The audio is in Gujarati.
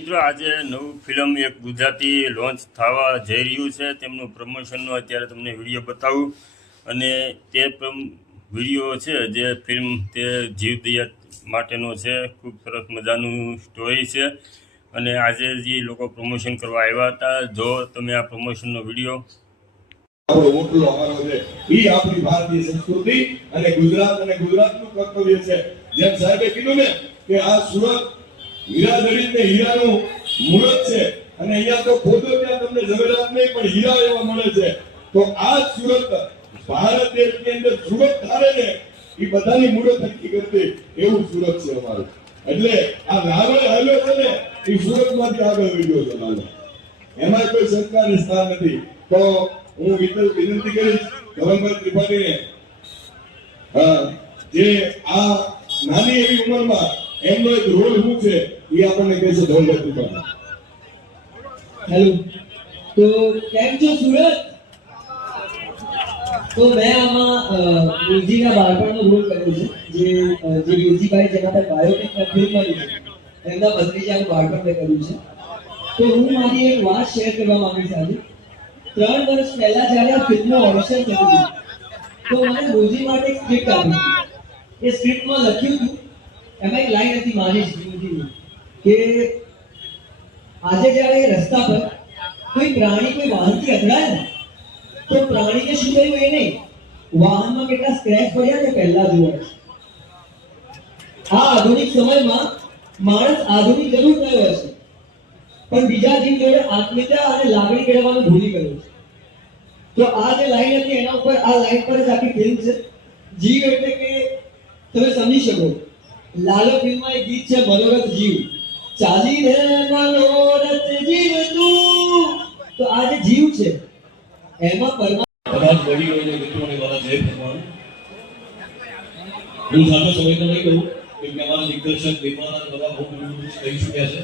મિત્રો આજે નવું ફિલ્મ એક ગુજરાતી લોન્ચ થવા જઈ રહ્યું છે. તેમનું પ્રમોશનનો અત્યારે તમને વિડીયો બતાવું. અને તે વિડીયો છે જે ફિલ્મ તે જીવદયા માટેનો છે. ખૂબ સરસ મજાનું સ્ટોરી છે. અને આજે જે લોકો પ્રમોશન કરવા આવ્યા હતા, જો તમે આ પ્રમોશનનો વિડીયો આપણી ભારતીય સંસ્કૃતિ અને ગુજરાતનું કર્તવ્ય છે. જેમ સાહેબે કીધું ને કે આ સુરત હીરા જડિત ને હીરાનું મૂળત છે, અને અહીંયા તો ખોદો ત્યાં તમને જવેરાત નહીં પણ હીરા એવા મળે છે. તો આ સુરત ભારત દેશની અંદર સુરત ધારે ને એ બધાની મૂળત નક્કી કરતી એવું સુરત છે અમારું. એટલે આ નાવડ હાલ્યો છે ને એ સુરતમાંથી આગળ વધ્યો છે મારો. એમાં કોઈ સરકારને સ્થાન નથી. તો હું વિનંતી કરીશ ધવલભાઈ ત્રિપાઠીને, જે આ નાની એવી ઉંમરમાં એમનો એક રોલ શું છે એ આપણને કહેશે ધવલભાઈ ત્રિપાઠી. હેલો, તો કેમ છો સુરત? તો મેં આમાં રોજીના બાળપણનો રોલ કર્યો છે. જે રોજીભાઈ જેના પર બાયોપિક ફિલ્મ બની છે, એમના ભત્રીજાનું બાળપણ મેં કર્યું છે. તો હું મારી એક વાત શેર કરવા માંગુ છું આજે. 3 વર્ષ પહેલા જ્યારે આ ફિલ્મનું ઓડિશન થયું હતું, તો મને રોજી માટે એક સ્ક્રિપ્ટ આપી હતી. એ સ્ક્રિપ્ટમાં લખ્યું હતું, એમાં એક લાઈન હતી મારી જ કે આજે જ્યારે રસ્તા પર કોઈ પ્રાણી કોઈ વાહનથી અથડાય ને, તો પ્રાણીને શું થયું એ નહીં, વાહનમાં કેટલા સ્ક્રેચ પડ્યા તે પહેલા જોવા. આ આધુનિક સમયમાં માણસ આધુનિક જરૂર થયો હશે, પણ બીજા જીવ જોડે આત્મીયતા અને લાગણી કેળવવાનું ભૂલી ગયો છે. તો આ જે લાઈન હતી એના ઉપર, આ લાઈન પર જ આખી ફિલ્મ છે. જીવ એટલે કે તમે સમજી શકો, લાલો ફિલ્મમાં એક ગીત છે મનોરથ જીવ, ચાલી રે મનોરથ જીવ તું. તો આ જે જીવ છે એમાં બધા વડીલોને મિત્રોને મારા જય ભગવાન. હું સાચો સમય તો નહીં કહું, કેમ કે અમારા દિગ્દર્શક નિર્માતા બધા બહુ કહી ચૂક્યા છે.